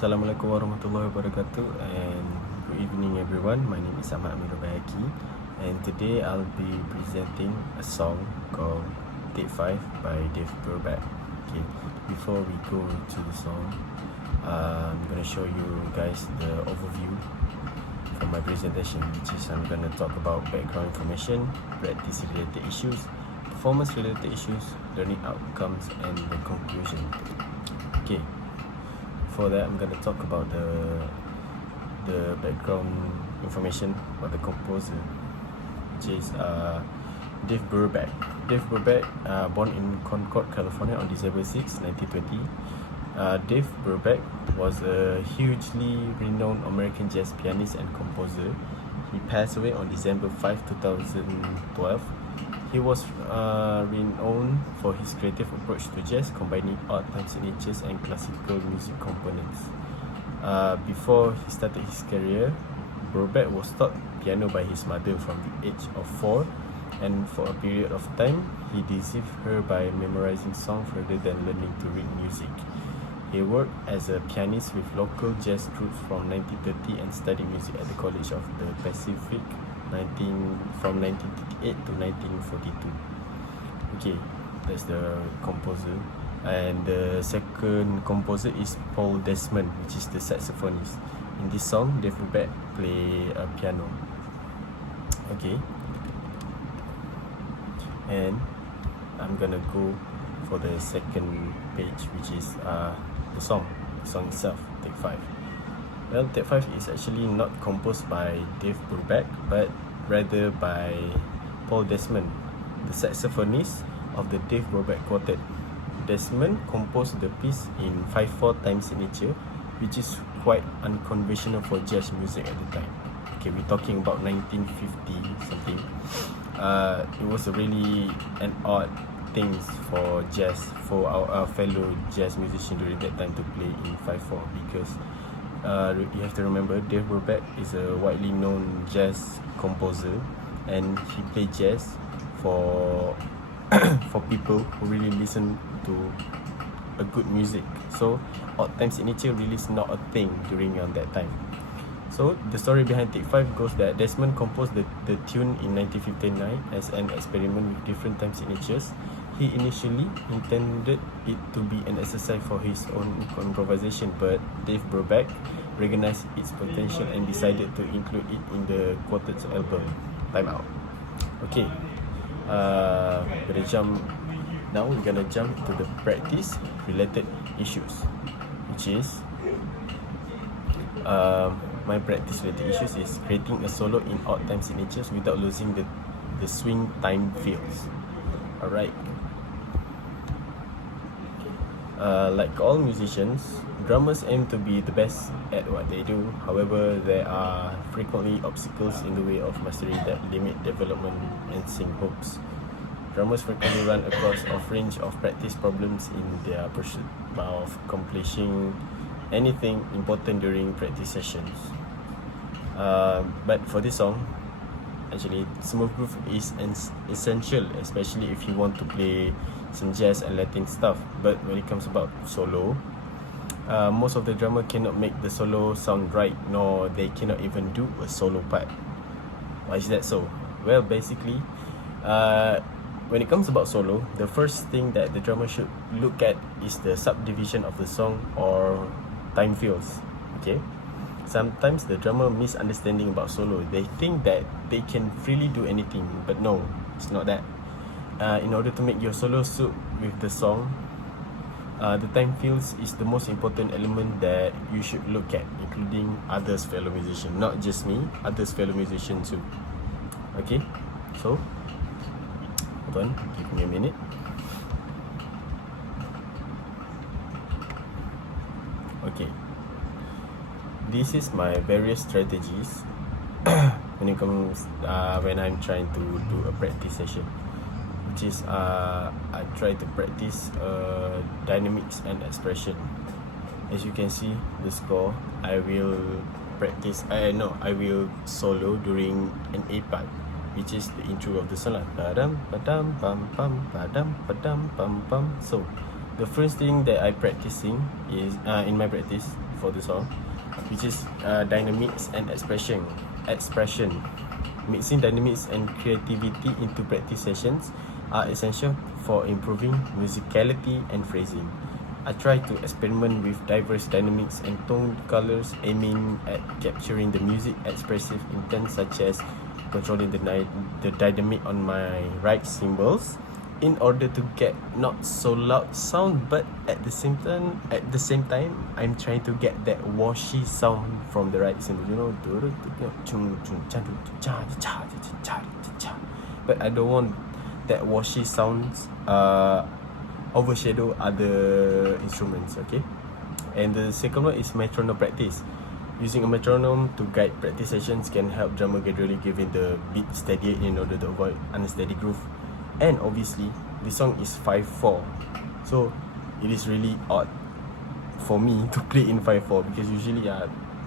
Assalamualaikum warahmatullahi wabarakatuh, and good evening everyone. My name is Ahmad Amierul Baihaqie, and today I'll be presenting a song called Take 5 by Brubeck. Okay, before we go to the song, I'm going to show you guys the overview from my presentation, which is I'm going to talk about background information, practice related issues, performance related issues, learning outcomes, and the conclusion. Okay, for that I'm going to talk about the background information about the composer, which is Brubeck. Brubeck, born in Concord, California on December 6, 1920. Brubeck was a hugely renowned American jazz pianist and composer. He passed away on December 5, 2012. He was renowned for his creative approach to jazz, combining odd time signatures and classical music components. Before he started his career, Brubeck was taught piano by his mother from the age of 4, and for a period of time, he deceived her by memorizing songs rather than learning to read music. He worked as a pianist with local jazz groups from 1930 and studied music at the College of the Pacific from 1938 to 1942. Okay, that's the composer. And the second composer is Paul Desmond, which is the saxophonist. In this song, Brubeck play a piano. Okay, and I'm gonna go for the second page, which is the song itself, Take 5. Well, Take 5 is actually not composed by Brubeck, but rather by Paul Desmond, the saxophonist of the Brubeck Quartet. Desmond composed the piece in 5/4 time signature, which is quite unconventional for jazz music at the time. Okay, we're talking about 1950 something. It was a really an odd things for jazz, for our fellow jazz musicians during that time to play in 5/4, because you have to remember Brubeck is a widely known jazz composer, and he played jazz for for people who really listen to a good music. So odd time signature really is not a thing during that time. So the story behind Take 5 goes that Desmond composed the tune in 1959 as an experiment with different time signatures. He initially intended it to be an exercise for his own improvisation, but Brubeck recognized its potential and decided to include it in the quartet's album. Time out. Okay, now we're gonna jump to the practice related issues, which is my practice related issues is creating a solo in odd time signatures without losing the swing time feels. Alright. Like all musicians, drummers aim to be the best at what they do. However, there are frequently obstacles in the way of mastering that limit development and sing hopes. Drummers frequently run across a range of practice problems in their pursuit of accomplishing anything important during practice sessions. But for this song, actually, smooth groove is essential, especially if you want to play some jazz and Latin stuff. But when it comes about solo, most of the drummer cannot make the solo sound right, nor they cannot even do a solo part. Why is that so? Well, basically, when it comes about solo, the first thing that the drummer should look at is the subdivision of the song or time fills. Okay, sometimes the drummer misunderstanding about solo. They think that they can freely do anything, but no, it's not that. In order to make your solo suit with the song, the time fills is the most important element that you should look at, including others fellow musicians, not just me, others fellow musicians too. Okay, so hold on, give me a minute. Okay, this is my various strategies when it comes when I'm trying to do a practice session, which is I try to practice dynamics and expression. As you can see the score, I will solo during an A part, which is the intro of the song. Padam padam pam pam padam padam pam pam. So the first thing that I practicing is in my practice for the song, which is dynamics and expression. Mixing dynamics and creativity into practice sessions are essential for improving musicality and phrasing. I try to experiment with diverse dynamics and tone colors, aiming at capturing the music expressive intent, such as controlling the dynamic on my right cymbals in order to get not so loud sound, but at the same time I'm trying to get that washy sound from the right cymbal, but I don't want that washy sounds overshadow other instruments. Okay, and the second one is metronome practice. Using a metronome to guide practice sessions can help drummer gradually giving the beat steadier in order to avoid unsteady groove. And obviously, the song is 5/4, so it is really odd for me to play in 5/4, because usually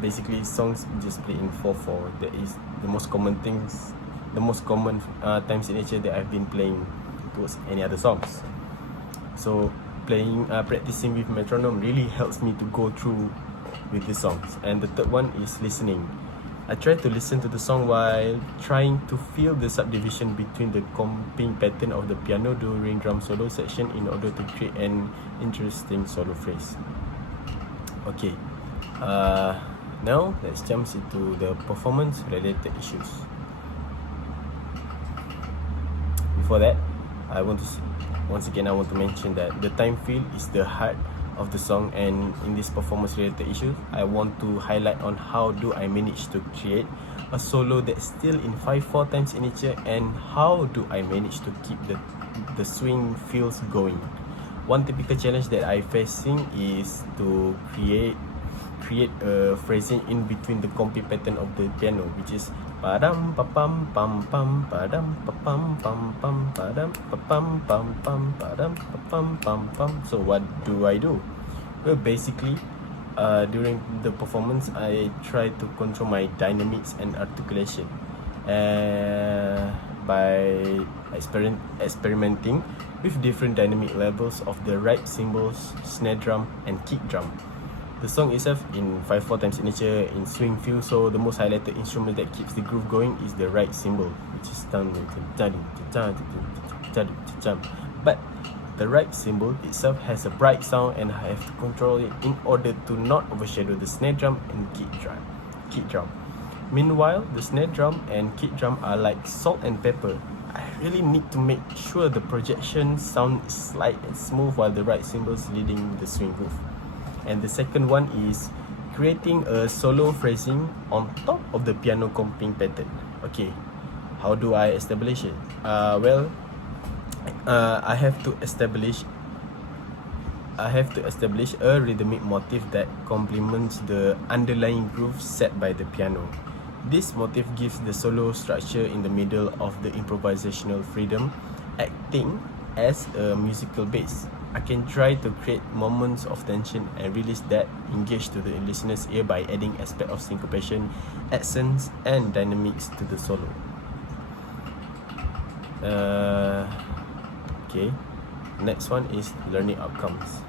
basically songs just play in 4/4. That is the most common times in nature that I've been playing towards any other songs. So practicing with metronome really helps me to go through with the songs. And the third one is listening. I try to listen to the song while trying to feel the subdivision between the comping pattern of the piano during drum solo section in order to create an interesting solo phrase. Okay, now let's jump into the performance related issues. Before that, I want to mention that the time feel is the heart of the song, and in this performance related issue, I want to highlight on how do I manage to create a solo that's still in 5/4 times in nature, and how do I manage to keep the swing feels going. One typical challenge that I facing is to create a phrasing in between the comping pattern of the piano, which is padam papam pam pam padam papam pam pam padam papam pam pam padam papam pam pam. So what do I do? Well, basically, during the performance, I try to control my dynamics and articulation by experimenting with different dynamic levels of the right cymbals, snare drum, and kick drum. The song itself in 5/4 times in nature in swing feel, so the most highlighted instrument that keeps the groove going is the right cymbal, which is but the right cymbal itself has a bright sound, and I have to control it in order to not overshadow the snare drum and kick drum. Meanwhile, the snare drum and kick drum are like salt and pepper. I really need to make sure the projection sound is light and smooth while the right cymbal is leading the swing groove. And the second one is creating a solo phrasing on top of the piano comping pattern. Okay, how do I establish it? I have to establish a rhythmic motif that complements the underlying groove set by the piano. This motif gives the solo structure in the middle of the improvisational freedom, acting as a musical base. I can try to create moments of tension and release that engage to the listener's ear by adding aspect of syncopation, accents, and dynamics to the solo. Okay, next one is learning outcomes.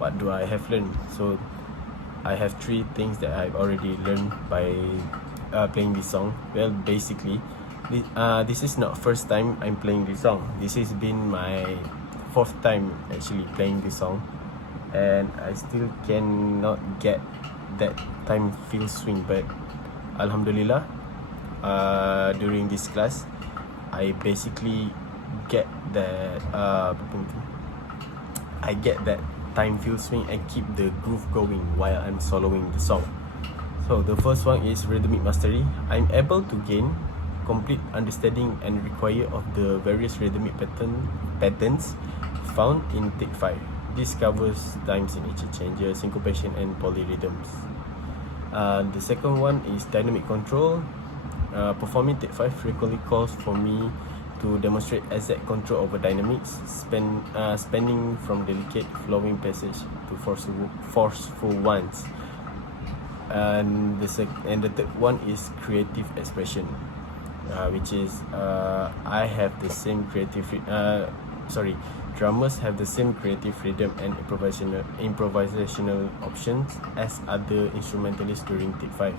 What do I have learned? So I have 3 things that I've already learned by playing this song. Well, basically, this is not first time I'm playing this song. This has been my 4th time actually playing this song, and I still cannot get that time feel swing, but alhamdulillah, during this class I basically get that time feel swing and keep the groove going while I'm soloing the song. So the first one is rhythmic mastery. I'm able to gain complete understanding and require of the various rhythmic patterns found in take 5. This covers time signature changes, syncopation, and polyrhythms. The second one is dynamic control. Performing take 5 frequently calls for me to demonstrate exact control over dynamics, spanning from delicate flowing passage to forceful ones. And the third one is creative expression, which is I have the same creative drummers have the same creative freedom and improvisational options as other instrumentalists during Take 5.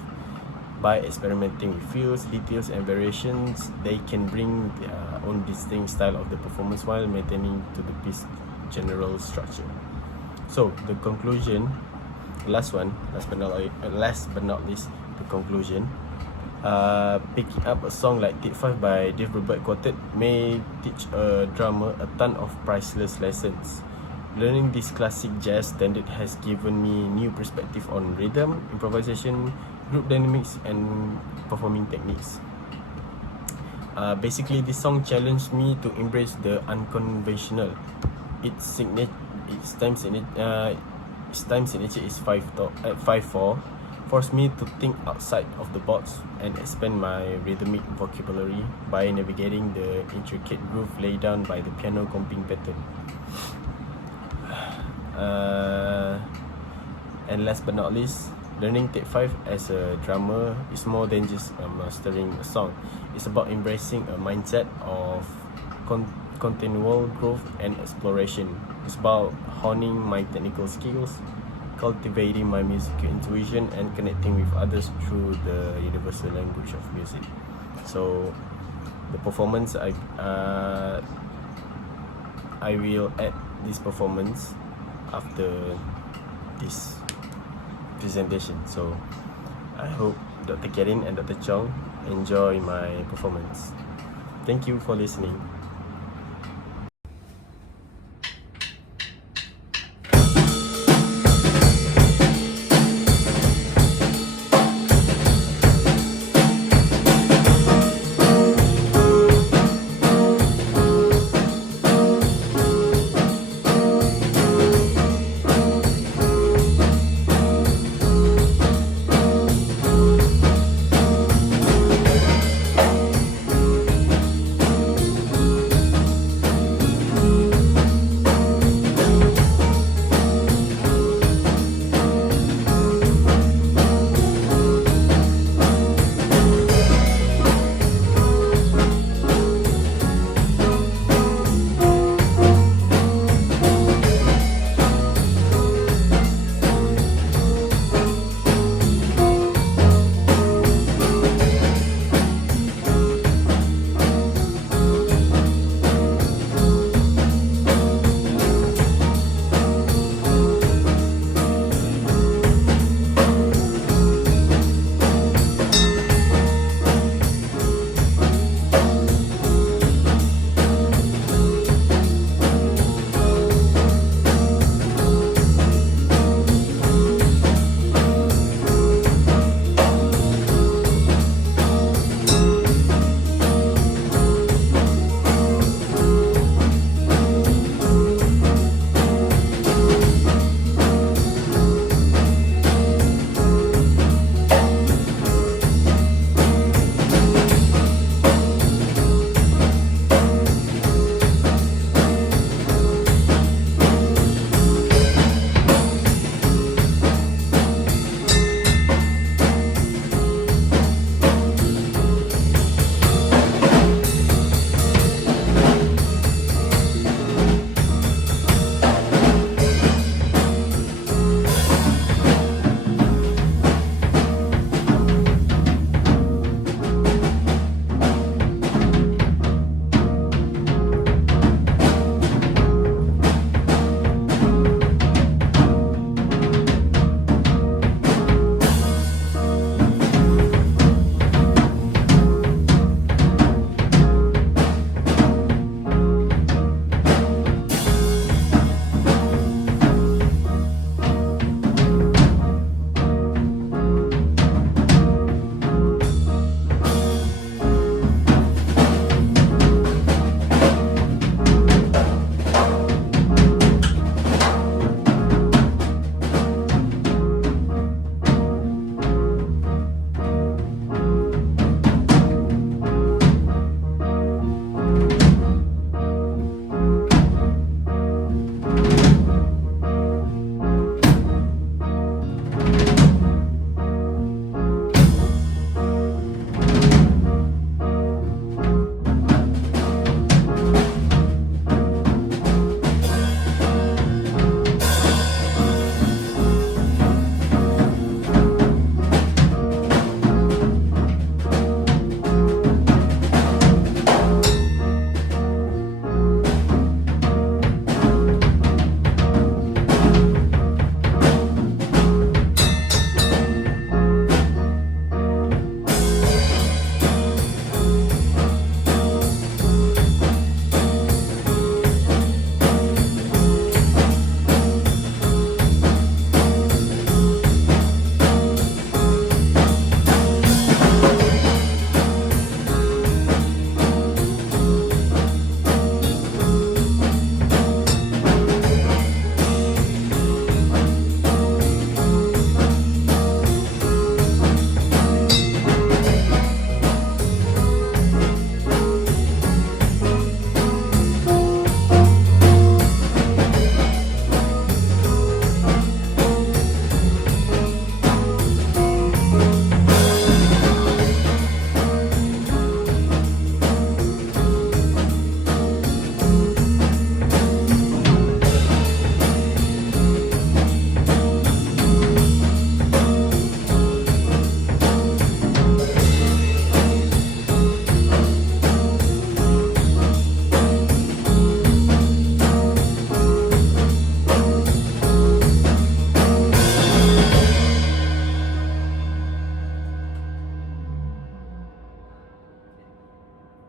By experimenting with fills, details and variations, they can bring their own distinct style of the performance while maintaining to the piece's general structure. So the conclusion, last but not least, the conclusion. Picking up a song like Take 5 by Dave Brubeck Quartet may teach a drummer a ton of priceless lessons. Learning this classic jazz standard has given me new perspective on rhythm, improvisation, group dynamics and performing techniques. Basically, this song challenged me to embrace the unconventional. Its time signature is 5/4, forced me to think outside of the box and expand my rhythmic vocabulary by navigating the intricate groove laid down by the piano comping pattern. And last but not least, learning Take 5 as a drummer is more than just mastering a song. It's about embracing a mindset of continual growth and exploration. It's about honing my technical skills, cultivating my musical intuition, and connecting with others through the universal language of music. So, the performance I will add this performance after this presentation. So I hope Dr. Kerin and Dr. Chong enjoy my performance. Thank you for listening.